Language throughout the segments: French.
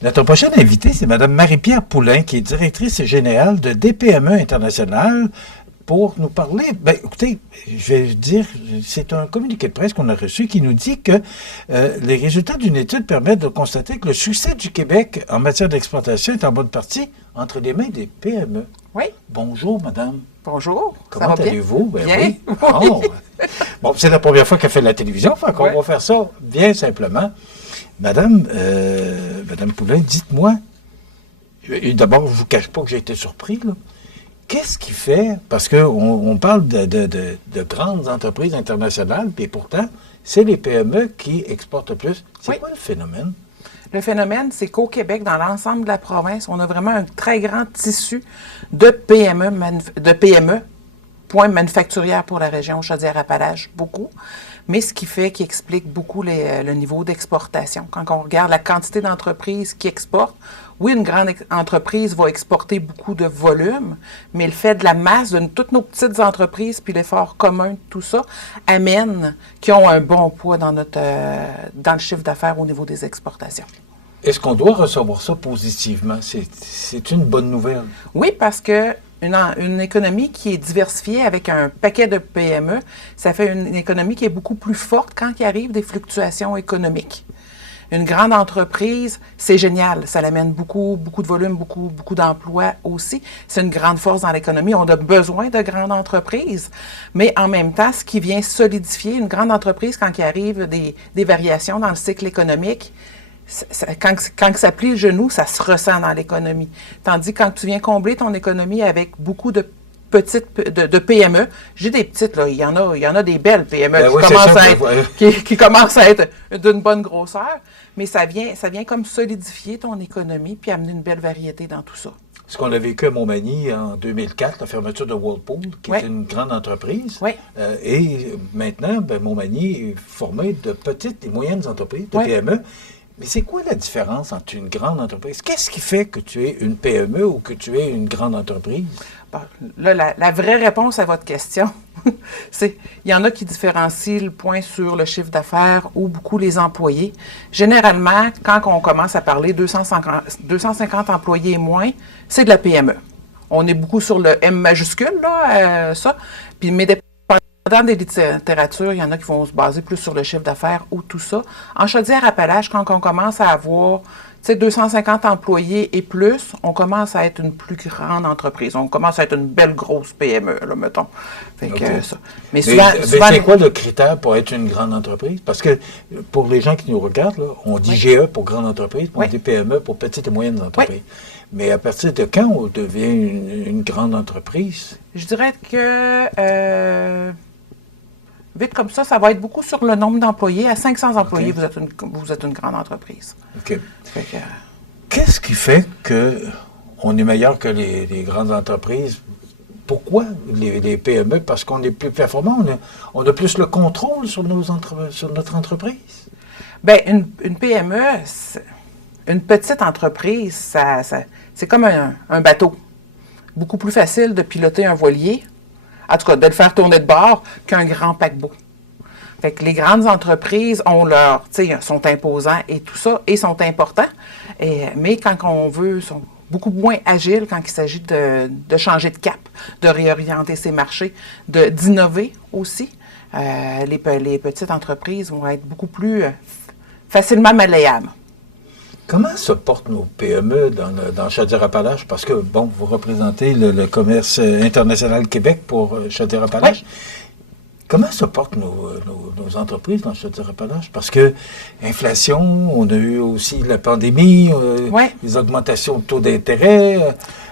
Notre prochaine invitée, c'est Mme Marie-Pierre Poulain, qui est directrice générale de DPME International, pour nous parler. Ben, écoutez, je vais dire, c'est un communiqué de presse qu'on a reçu qui nous dit que les résultats d'une étude permettent de constater que le succès du Québec en matière d'exportation est en bonne partie entre les mains des PME. Oui. Bonjour, madame. Bonjour. Comment allez-vous? Ben bien. Oui. Bon, c'est la première fois qu'elle fait de la télévision, fait qu'on va faire ça bien simplement. Madame Poulain, dites-moi, d'abord, je ne vous cache pas que j'ai été surpris, là. Qu'est-ce qui fait, parce qu'on parle de grandes entreprises internationales, puis pourtant, c'est les PME qui exportent le plus. C'est quoi le phénomène? Le phénomène, c'est qu'au Québec, dans l'ensemble de la province, on a vraiment un très grand tissu de PME, point manufacturière pour la région Chaudière-Appalaches, beaucoup. Mais ce qui explique beaucoup le niveau d'exportation. Quand on regarde la quantité d'entreprises qui exportent, oui, une grande entreprise va exporter beaucoup de volume, mais le fait de la masse de toutes nos petites entreprises, puis l'effort commun de tout ça, amène qui ont un bon poids dans le chiffre d'affaires au niveau des exportations. Est-ce qu'on doit recevoir ça positivement? C'est une bonne nouvelle. Oui, parce que une économie qui est diversifiée avec un paquet de PME, ça fait une économie qui est beaucoup plus forte quand il arrive des fluctuations économiques. Une grande entreprise, c'est génial. Ça l'amène beaucoup de volume, beaucoup d'emplois aussi. C'est une grande force dans l'économie. On a besoin de grandes entreprises. Mais en même temps, ce qui vient solidifier une grande entreprise quand il arrive des variations dans le cycle économique, quand ça plie le genou, ça se ressent dans l'économie. Tandis que quand tu viens combler ton économie avec beaucoup de de PME, j'ai des petites, là, il y en a des belles PME qui commencent à être d'une bonne grosseur, mais ça vient comme solidifier ton économie puis amener une belle variété dans tout ça. Ce qu'on a vécu à Montmagny en 2004, la fermeture de Whirlpool, qui est une grande entreprise. Oui. Et maintenant, Montmagny est formé de petites et moyennes entreprises, de PME. Mais c'est quoi la différence entre une grande entreprise? Qu'est-ce qui fait que tu es une PME ou que tu es une grande entreprise? Bon, là, la vraie réponse à votre question, c'est il y en a qui différencient le point sur le chiffre d'affaires ou beaucoup les employés. Généralement, quand on commence à parler 250 employés et moins, c'est de la PME. On est beaucoup sur le M majuscule, là, ça. Puis, mais dans des littératures, il y en a qui vont se baser plus sur le chiffre d'affaires ou tout ça. En Chaudière-Appalaches, quand on commence à avoir 250 employés et plus, on commence à être une plus grande entreprise. On commence à être une belle grosse PME, là, mettons. Fait que, ça. Mais souvent, c'est quoi le critère pour être une grande entreprise? Parce que pour les gens qui nous regardent, là, on dit GE pour grande entreprise, puis on dit PME pour petites et moyennes entreprises. Mais à partir de quand on devient une grande entreprise? Je dirais que... vite comme ça va être beaucoup sur le nombre d'employés. À 500 employés, vous êtes une grande entreprise. OK. Qu'est-ce qui fait qu'on est meilleur que les grandes entreprises? Pourquoi les PME? Parce qu'on est plus performant, on a plus le contrôle sur notre entreprise? Bien, une PME, une petite entreprise, c'est comme un bateau. Beaucoup plus facile de piloter un voilier, en tout cas, de le faire tourner de bord qu'un grand paquebot. Fait que les grandes entreprises sont imposants et tout ça, et sont importants. Mais quand on veut, sont beaucoup moins agiles quand il s'agit de changer de cap, de réorienter ses marchés, d'innover aussi. Les petites entreprises vont être beaucoup plus facilement malléables. Comment se portent nos PME dans Chaudière-Appalaches? Parce que, bon, vous représentez le commerce international Québec pour Chaudière-Appalaches. Oui. Comment se portent nos entreprises dans Chaudière-Appalaches? Parce que inflation, on a eu aussi la pandémie, les augmentations de taux d'intérêt.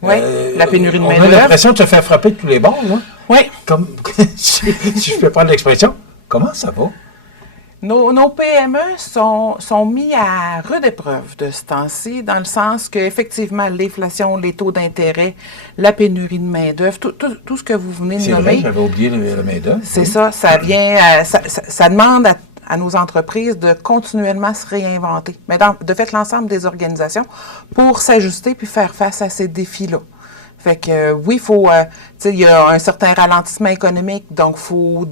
La pénurie de main-d'œuvre. On a l'impression de se faire frapper de tous les bords. Oui. Si je peux prendre l'expression, comment ça va? Nos PME sont mis à rude épreuve de ce temps-ci, dans le sens qu'effectivement, l'inflation, les taux d'intérêt, la pénurie de main-d'œuvre, tout ce que vous venez de nommer. C'est vrai, j'avais oublié la main-d'œuvre. C'est ça vient, ça demande à nos entreprises de continuellement se réinventer. Mais de fait, l'ensemble des organisations pour s'ajuster puis faire face à ces défis-là. Fait que oui, il y a un certain ralentissement économique, donc il faut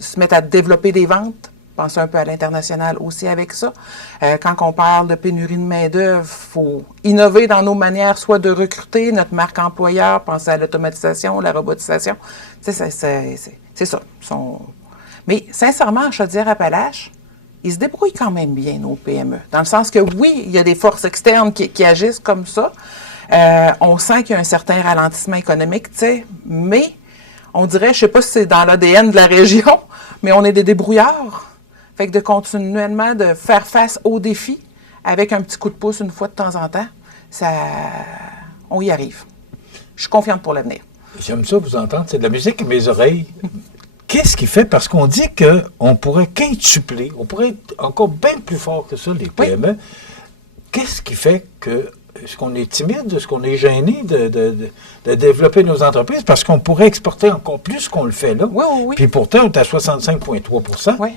se mettre à développer des ventes penser un peu à l'international aussi avec ça. Quand on parle de pénurie de main-d'œuvre, il faut innover dans nos manières, soit de recruter notre marque employeur, penser à l'automatisation, la robotisation. C'est ça. Mais sincèrement, en Chaudière-Appalaches, ils se débrouillent quand même bien, nos PME. Dans le sens que oui, il y a des forces externes qui agissent comme ça. On sent qu'il y a un certain ralentissement économique, mais on dirait, je ne sais pas si c'est dans l'ADN de la région, mais on est des débrouillards. Fait que de continuellement de faire face aux défis avec un petit coup de pouce une fois de temps en temps, on y arrive. Je suis confiante pour l'avenir. J'aime ça vous entendre, c'est de la musique à mes oreilles. Qu'est-ce qui fait? Parce qu'on dit qu'on pourrait quintupler, on pourrait être encore bien plus fort que ça, les PME. Oui. Qu'est-ce qui fait que, est-ce qu'on est timide, est-ce qu'on est gêné de développer nos entreprises? Parce qu'on pourrait exporter encore plus qu'on le fait là. Oui. Puis pourtant, on est à 65,3 %. Oui.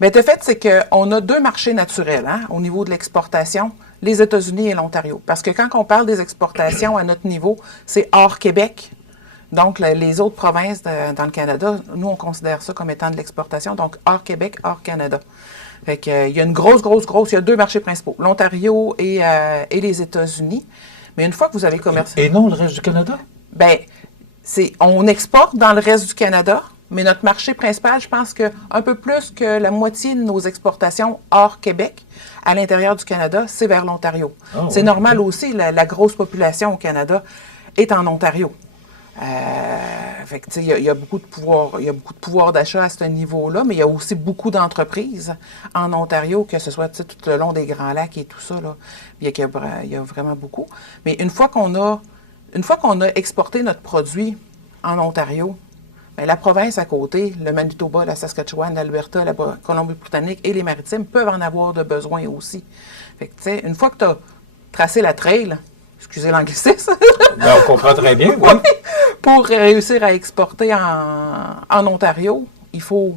Bien, le fait, c'est qu'on a deux marchés naturels au niveau de l'exportation, les États-Unis et l'Ontario. Parce que quand on parle des exportations à notre niveau, c'est hors Québec. Donc, les autres provinces dans le Canada, nous, on considère ça comme étant de l'exportation. Donc, hors Québec, hors Canada. Fait que, il y a une grosse, il y a deux marchés principaux, l'Ontario et les États-Unis. Mais une fois que vous avez commercialisé... Et non le reste du Canada? Bien, on exporte dans le reste du Canada, mais notre marché principal, je pense qu'un peu plus que la moitié de nos exportations hors Québec, à l'intérieur du Canada, c'est vers l'Ontario. C'est normal aussi, la grosse population au Canada est en Ontario. Fait que, il y a beaucoup de pouvoir d'achat à ce niveau-là, mais il y a aussi beaucoup d'entreprises en Ontario, que ce soit tout le long des Grands Lacs et tout ça, là. Il y a vraiment beaucoup. Mais une fois qu'on a exporté notre produit en Ontario, bien, la province à côté, le Manitoba, la Saskatchewan, l'Alberta, la Colombie-Britannique et les Maritimes peuvent en avoir de besoin aussi. Fait que, une fois que tu as tracé la trail, excusez l'anglicisme. Ben, on comprend très bien, oui. Pour réussir à exporter en Ontario, il faut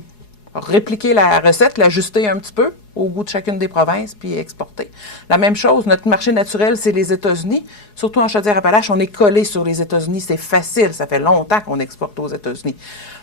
répliquer la recette, l'ajuster un petit peu au goût de chacune des provinces, puis exporter. La même chose, notre marché naturel, c'est les États-Unis. Surtout en Chaudière-Appalaches, on est collé sur les États-Unis. C'est facile, ça fait longtemps qu'on exporte aux États-Unis.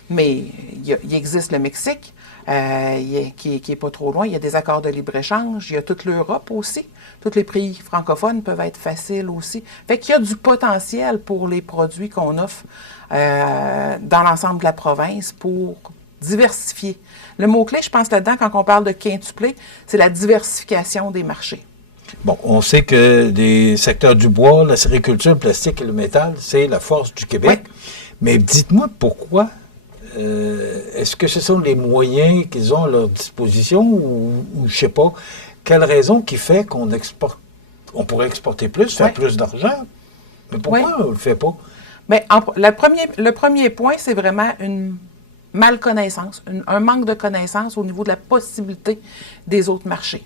Mais il existe le Mexique, qui est pas trop loin. Il y a des accords de libre-échange. Il y a toute l'Europe aussi. Tous les pays francophones peuvent être faciles aussi. Fait qu'il y a du potentiel pour les produits qu'on offre dans l'ensemble de la province pour diversifier. Le mot-clé, je pense, là-dedans, quand on parle de quintupler, c'est la diversification des marchés. Bon, on sait que des secteurs du bois, la sériculture, le plastique et le métal, c'est la force du Québec. Oui. Mais dites-moi pourquoi. Est-ce que ce sont les moyens qu'ils ont à leur disposition ou je ne sais pas, quelle raison qui fait qu'on exporte, on pourrait exporter plus, faire plus d'argent? Mais pourquoi on ne le fait pas? Bien, le premier point, c'est vraiment une malconnaissance, un manque de connaissance au niveau de la possibilité des autres marchés.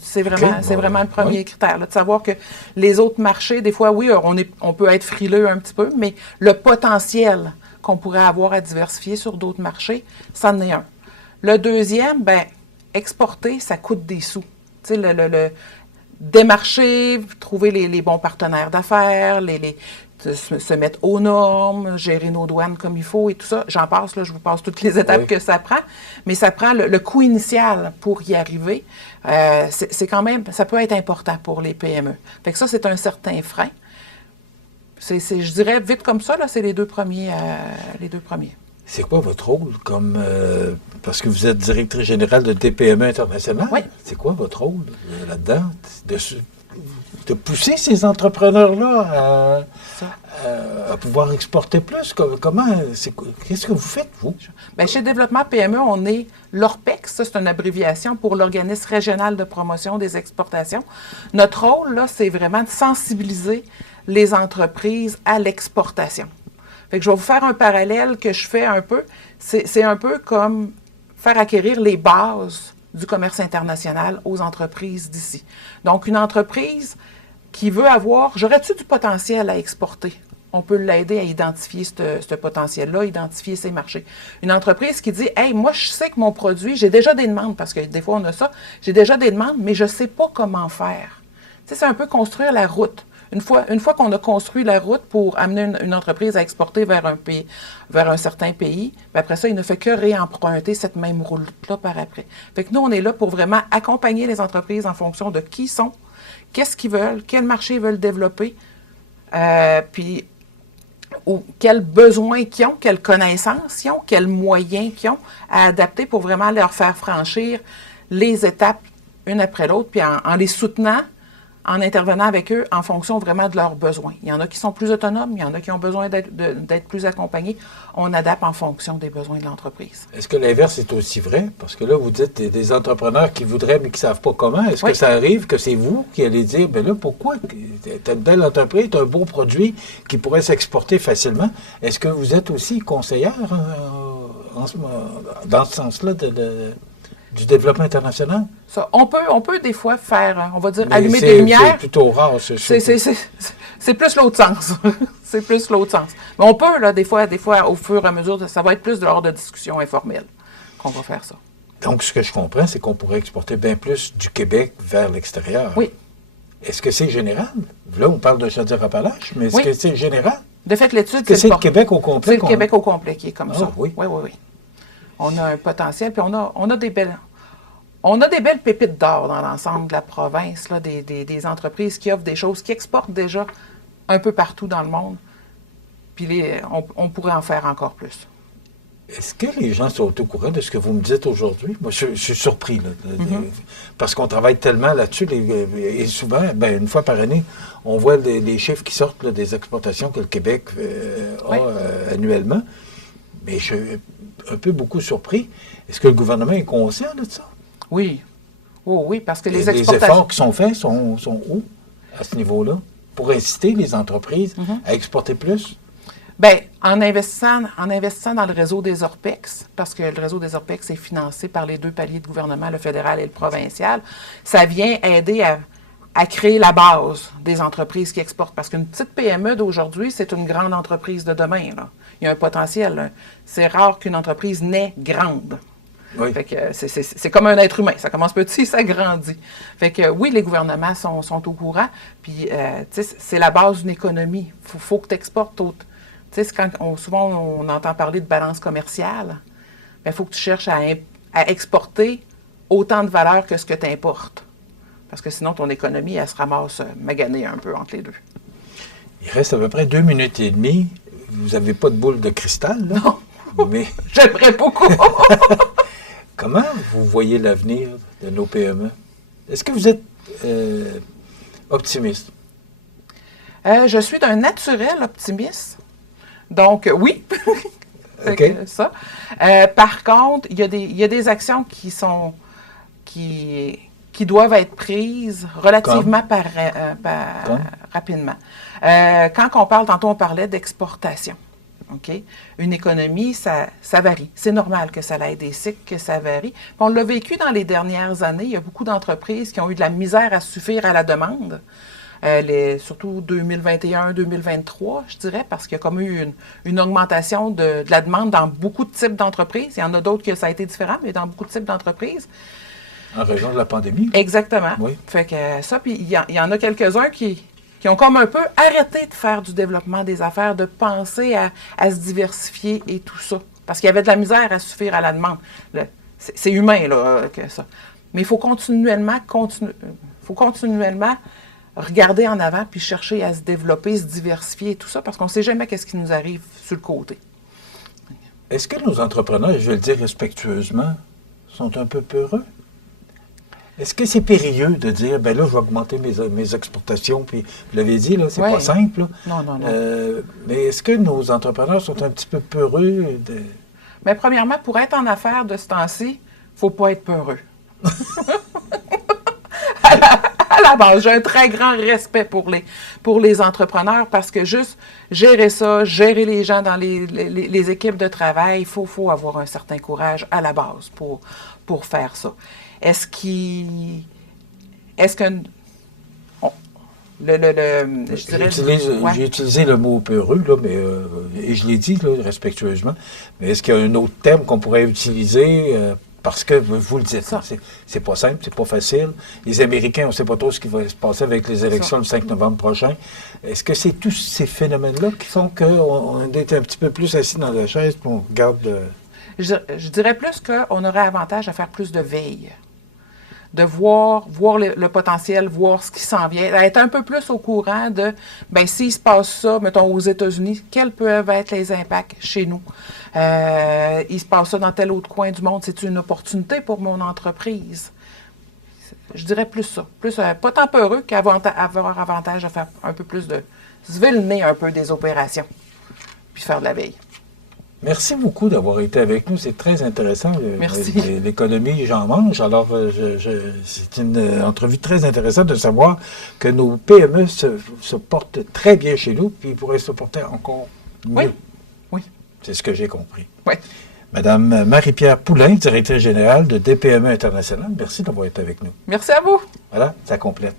C'est vraiment le premier critère, là, de savoir que les autres marchés, des fois, oui, on peut être frileux un petit peu, mais le potentiel qu'on pourrait avoir à diversifier sur d'autres marchés, c'en est un. Le deuxième, bien, exporter, ça coûte des sous. Tu sais, démarcher, trouver les bons partenaires d'affaires, se mettre aux normes, gérer nos douanes comme il faut et tout ça. J'en passe, là, je vous passe toutes les étapes que ça prend, mais ça prend le coût initial pour y arriver. C'est quand même, ça peut être important pour les PME. Fait que ça, c'est un certain frein. Je dirais, vite comme ça, là, c'est les deux premiers. C'est quoi votre rôle parce que vous êtes directrice générale de TPME International? Oui. C'est quoi votre rôle là-dedans? De pousser ces entrepreneurs-là à pouvoir exporter plus? Qu'est-ce que vous faites, vous? Bien, chez Développement PME, on est l'ORPEX, ça c'est une abréviation pour l'Organisme régional de promotion des exportations. Notre rôle, là, c'est vraiment de sensibiliser les entreprises à l'exportation. Fait que je vais vous faire un parallèle que je fais un peu. C'est un peu comme faire acquérir les bases du commerce international aux entreprises d'ici. Donc, une entreprise qui veut j'aurais-tu du potentiel à exporter? On peut l'aider à identifier ce potentiel-là, identifier ses marchés. Une entreprise qui dit, « Hey, moi, je sais que mon produit, j'ai déjà des demandes, parce que des fois, on a ça, j'ai déjà des demandes, mais je ne sais pas comment faire. » Tu sais, c'est un peu construire la route. Une fois qu'on a construit la route pour amener une entreprise à exporter vers un pays, vers un certain pays, bien après ça, il ne fait que réemprunter cette même route-là par après. Fait que nous, on est là pour vraiment accompagner les entreprises en fonction de qui ils sont, qu'est-ce qu'ils veulent, quel marché ils veulent développer, puis quels besoins qu'ils ont, quelles connaissances ils ont, quels moyens qu'ils ont à adapter pour vraiment leur faire franchir les étapes une après l'autre, puis en les soutenant, en intervenant avec eux en fonction vraiment de leurs besoins. Il y en a qui sont plus autonomes, il y en a qui ont besoin d'être plus accompagnés. On adapte en fonction des besoins de l'entreprise. Est-ce que l'inverse est aussi vrai? Parce que là, vous dites des entrepreneurs qui voudraient mais qui ne savent pas comment. Est-ce que ça arrive que c'est vous qui allez dire, bien là, pourquoi? Tu as une belle entreprise, tu as un beau produit qui pourrait s'exporter facilement. Est-ce que vous êtes aussi conseillère dans ce sens-là du développement international? Ça, on peut des fois faire, on va dire, Mais allumer des lumières. C'est plutôt rare, c'est plus l'autre sens. C'est plus l'autre sens. Mais on peut, là, des fois, au fur et à mesure, ça va être plus de l'ordre de discussion informelle qu'on va faire ça. Donc, ce que je comprends, c'est qu'on pourrait exporter bien plus du Québec vers l'extérieur. Oui. Est-ce que c'est général? Là, on parle de Chaudière-Appalaches, mais est-ce que c'est général? De fait, l'étude, c'est le Québec au complet? C'est le Québec au complet qui est comme ça. Oui. Oui. On a un potentiel, puis on a des belles pépites d'or dans l'ensemble de la province, là, des entreprises qui offrent des choses, qui exportent déjà un peu partout dans le monde. Puis on pourrait en faire encore plus. Est-ce que les gens sont au courant de ce que vous me dites aujourd'hui? Moi, je suis surpris, là, parce qu'on travaille tellement là-dessus, et souvent, une fois par année, on voit les chiffres qui sortent là, des exportations que le Québec a annuellement. Mais je suis un peu beaucoup surpris. Est-ce que le gouvernement est conscient de ça? Oui. Oui, parce que les efforts qui sont faits sont où à ce niveau-là pour inciter les entreprises à exporter plus? Bien, en investissant dans le réseau des ORPEX, parce que le réseau des ORPEX est financé par les deux paliers de gouvernement, le fédéral et le provincial, ça vient aider à créer la base des entreprises qui exportent. Parce qu'une petite PME d'aujourd'hui, c'est une grande entreprise de demain, là. Il y a un potentiel, là. C'est rare qu'une entreprise naît grande. Oui. Fait que c'est comme un être humain. Ça commence petit, ça grandit. Fait que oui, les gouvernements sont au courant. Puis, tu sais, c'est la base d'une économie. Faut que tu exportes. Tu sais, souvent on entend parler de balance commerciale. Il faut que tu cherches à exporter autant de valeur que ce que tu importes. Parce que sinon, ton économie, elle se ramasse maganée un peu entre les deux. Il reste à peu près 2 minutes et demie. Vous n'avez pas de boule de cristal, là? Non. Mais j'aimerais beaucoup. comment vous voyez l'avenir de nos PME? Est-ce que vous êtes optimiste? Je suis d'un naturel optimiste. Donc, oui. OK. Ça. Par contre, il y a des actions qui doivent être prises relativement rapidement. Quand on parle, tantôt on parlait d'exportation. Okay? Une économie, ça varie. C'est normal que ça ait des cycles, que ça varie. Puis on l'a vécu dans les dernières années. Il y a beaucoup d'entreprises qui ont eu de la misère à suffire à la demande. Surtout 2021-2023, je dirais, parce qu'il y a comme eu une augmentation de la demande dans beaucoup de types d'entreprises. Il y en a d'autres que ça a été différent, mais dans beaucoup de types d'entreprises. En raison de la pandémie? Exactement. Oui. Fait que ça, puis il y en a quelques-uns qui ont comme un peu arrêté de faire du développement des affaires, de penser à se diversifier et tout ça. Parce qu'il y avait de la misère à suffire à la demande. C'est humain, là, que ça. Mais il faut continuellement regarder en avant puis chercher à se développer, se diversifier et tout ça, parce qu'on ne sait jamais qu'est-ce qui nous arrive sur le côté. Est-ce que nos entrepreneurs, je vais le dire respectueusement, sont un peu peureux? Est-ce que c'est périlleux de dire, ben là, je vais augmenter mes exportations, puis vous l'avez dit, là, c'est pas simple. Là. Non. Mais est-ce que nos entrepreneurs sont un petit peu peureux de... Mais premièrement, pour être en affaires de ce temps-ci, il ne faut pas être peureux. À la base, j'ai un très grand respect pour les entrepreneurs parce que juste gérer ça, gérer les gens dans les équipes de travail, il faut avoir un certain courage à la base pour faire ça. J'ai utilisé le mot peureux, là, mais, et je l'ai dit là, respectueusement, mais est-ce qu'il y a un autre terme qu'on pourrait utiliser Parce que vous le dites, Ça. c'est pas simple, c'est pas facile. Les Américains, on ne sait pas trop ce qui va se passer avec les élections le 5 novembre prochain. Est-ce que c'est tous ces phénomènes-là qui font qu'on est un petit peu plus assis dans la chaise et on regarde... Je dirais plus qu'on aurait avantage à faire plus de veille. De voir le potentiel, voir ce qui s'en vient, être un peu plus au courant de, bien, s'il se passe ça, mettons, aux États-Unis, quels peuvent être les impacts chez nous? Il se passe ça dans tel autre coin du monde, c'est une opportunité pour mon entreprise? Je dirais plus ça. Plus, pas tant peureux qu'avoir avantage à faire un peu plus de... se lever le nez un peu des opérations, puis faire de la veille. Merci beaucoup d'avoir été avec nous. C'est très intéressant. Merci. L'économie, j'en mange. Alors, c'est une entrevue très intéressante de savoir que nos PME se portent très bien chez nous, puis ils pourraient se porter encore mieux. Oui. Oui. C'est ce que j'ai compris. Oui. Madame Marie-Pierre Poulain, directrice générale de DPME International, merci d'avoir été avec nous. Merci à vous. Voilà, ça complète.